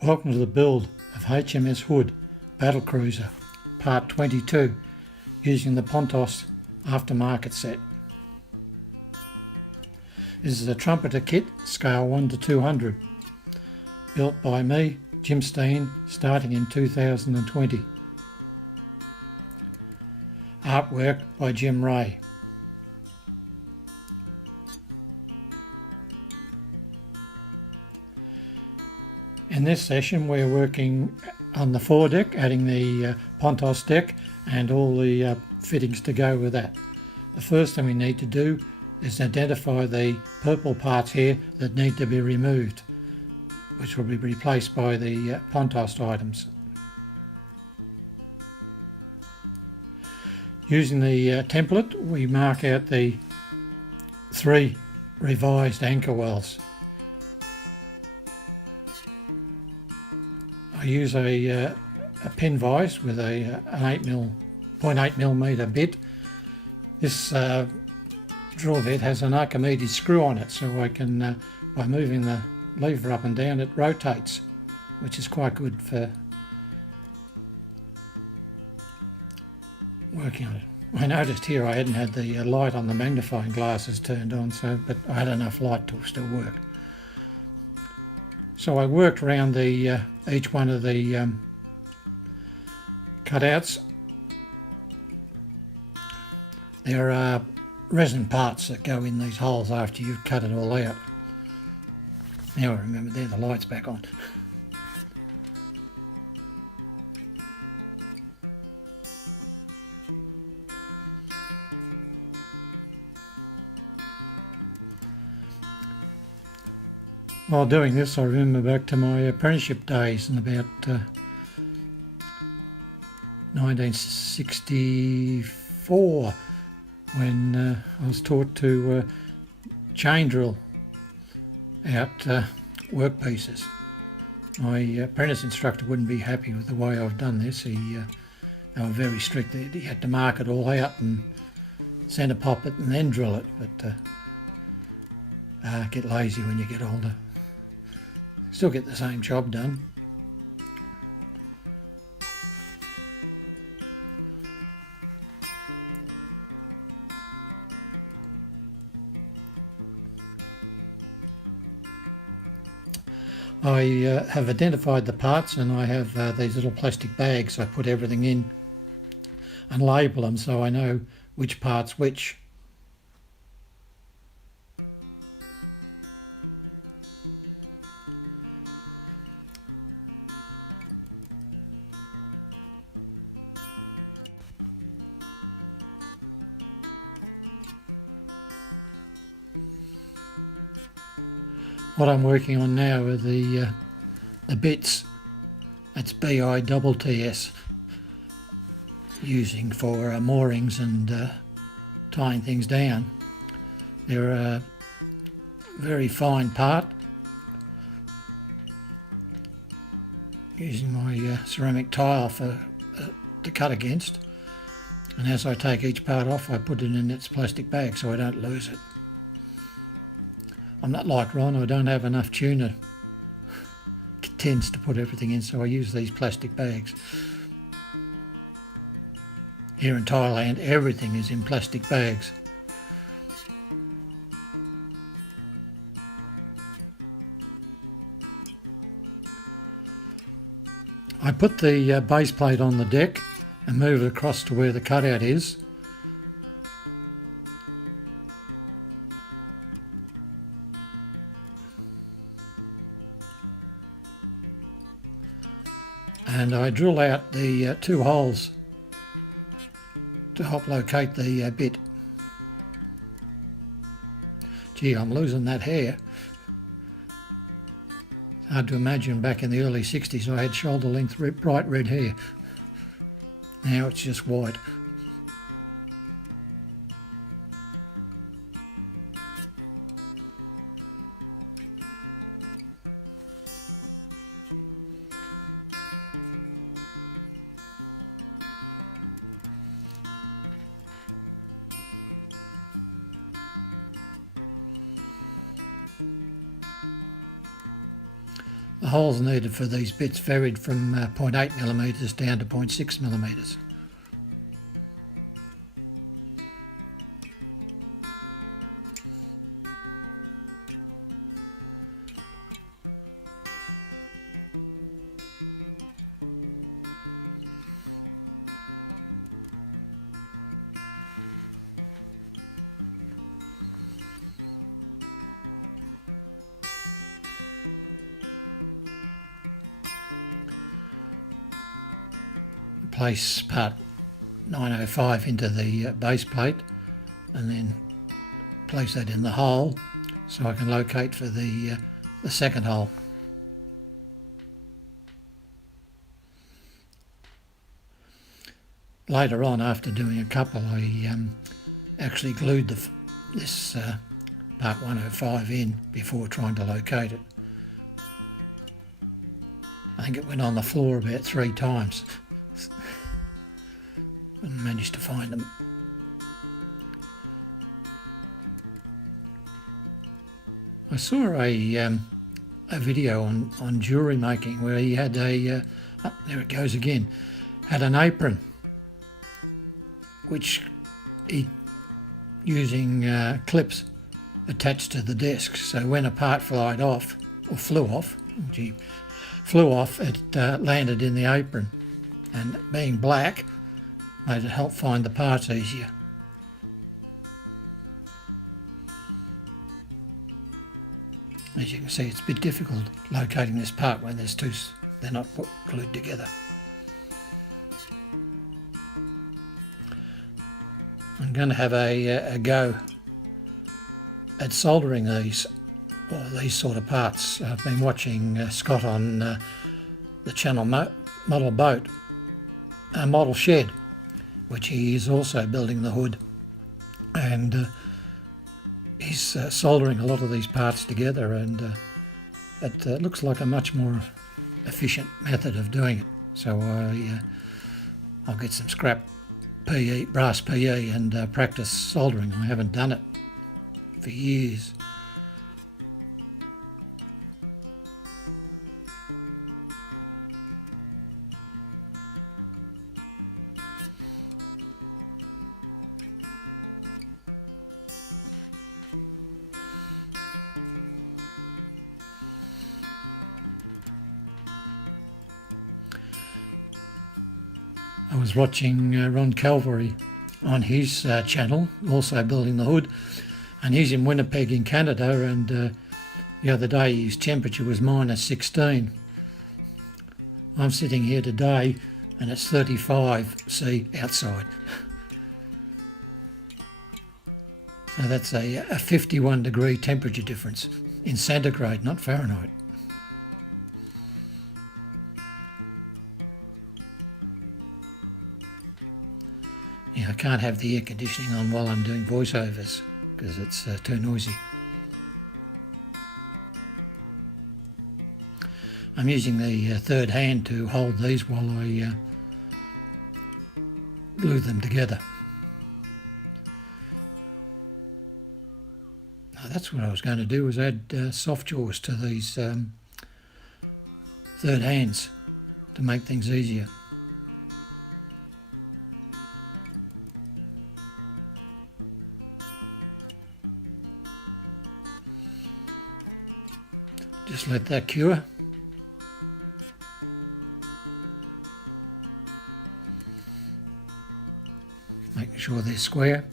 Welcome to the build of HMS Hood Battle Cruiser Part 22 using the Pontos aftermarket set. This is a Trumpeter Kit scale 1 to 200, built by me, Jim Rae, starting in 2020. Artwork by Jim Rae. In this session we're working on the foredeck, adding the Pontos deck and all the fittings to go with that. The first thing we need to do is identify the purple parts here that need to be removed, which will be replaced by the Pontos items. Using the template, we mark out the 3 revised anchor wells. I use a pin vise with an 0.8mm bit. This drill bit has an Archimedes screw on it, so I can, by moving the lever up and down, it rotates, which is quite good for working on it. I noticed here I hadn't had the light on the magnifying glasses turned on, but I had enough light to still work. So I worked around the each one of the cutouts. There are resin parts that go in these holes after you've cut it all out. Now I remember, there, the light's back on. While doing this, I remember back to my apprenticeship days in about 1964, when I was taught to chain drill out workpieces. My apprentice instructor wouldn't be happy with the way I've done this. They were very strict. He had to mark it all out and centre pop it and then drill it, but get lazy when you get older. Still get the same job done. I have identified the parts, and I have these little plastic bags I put everything in and label them so I know which part's which. What I'm working on now are the bits. That's BITTS, using for moorings and tying things down. They're a very fine part. Using my ceramic tile to cut against, and as I take each part off, I put it in its plastic bag so I don't lose it. I'm not like Ron, I don't have enough tuna tins to put everything in, so I use these plastic bags. Here in Thailand, everything is in plastic bags. I put the base plate on the deck and move it across to where the cutout is. And I drill out the 2 holes to help locate the bit. Gee, I'm losing that hair. It's hard to imagine back in the early 60s I had shoulder length bright red hair. Now it's just white. The holes needed for these bits varied from 0.8mm down to 0.6mm. Place part 905 into the base plate and then place that in the hole so I can locate for the second hole. Later on, after doing a couple, I actually glued this part 105 in before trying to locate it. I think it went on the floor about 3 times and managed to find them. I saw a video on jewellery making where he had there it goes again, had an apron which he using clips attached to the desk, so when a part flew off, it landed in the apron, and being black made it help find the parts easier. As you can see, it's a bit difficult locating this part when they're not glued together. I'm going to have a go at soldering these sort of parts. I've been watching Scott on the channel Model Shed, which he is also building the hood, and he's soldering a lot of these parts together, and it looks like a much more efficient method of doing it. So I'll get some scrap brass PE and practice soldering. I haven't done it for years. I was watching Ron Calvary on his channel, also building the hood, and he's in Winnipeg in Canada, and the other day his temperature was -16. I'm sitting here today and it's 35°C outside. So that's a 51-degree temperature difference in centigrade, not Fahrenheit. Yeah, I can't have the air conditioning on while I'm doing voiceovers because it's too noisy. I'm using the third hand to hold these while I glue them together. Now that's what I was going to do, was add soft jaws to these third hands to make things easier. Just let that cure. Making sure they're square.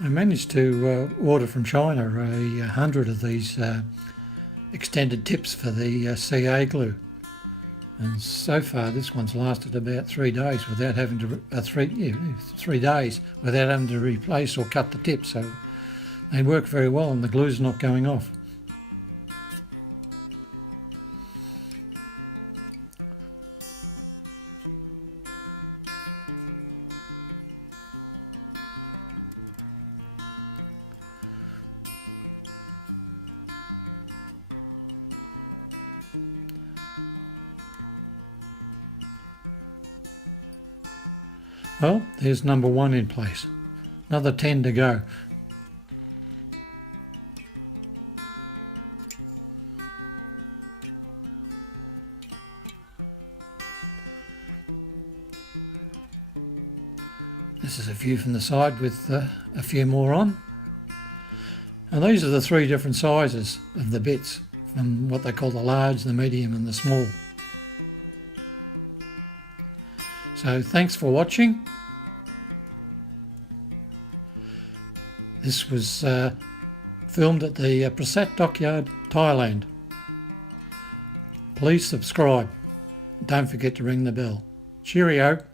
I managed to order from China 100 of these extended tips for the CA glue, and so far this one's lasted about 3 days without having to 3 days without having to replace or cut the tips, so they work very well and the glue's not going off. Well, there's number 1 in place. Another 10 to go. This is a view from the side with a few more on. And these are the 3 different sizes of the bits, from what they call the large, the medium and the small. So thanks for watching. This was filmed at the Prasat Dockyard, Thailand. Please subscribe. Don't forget to ring the bell. Cheerio.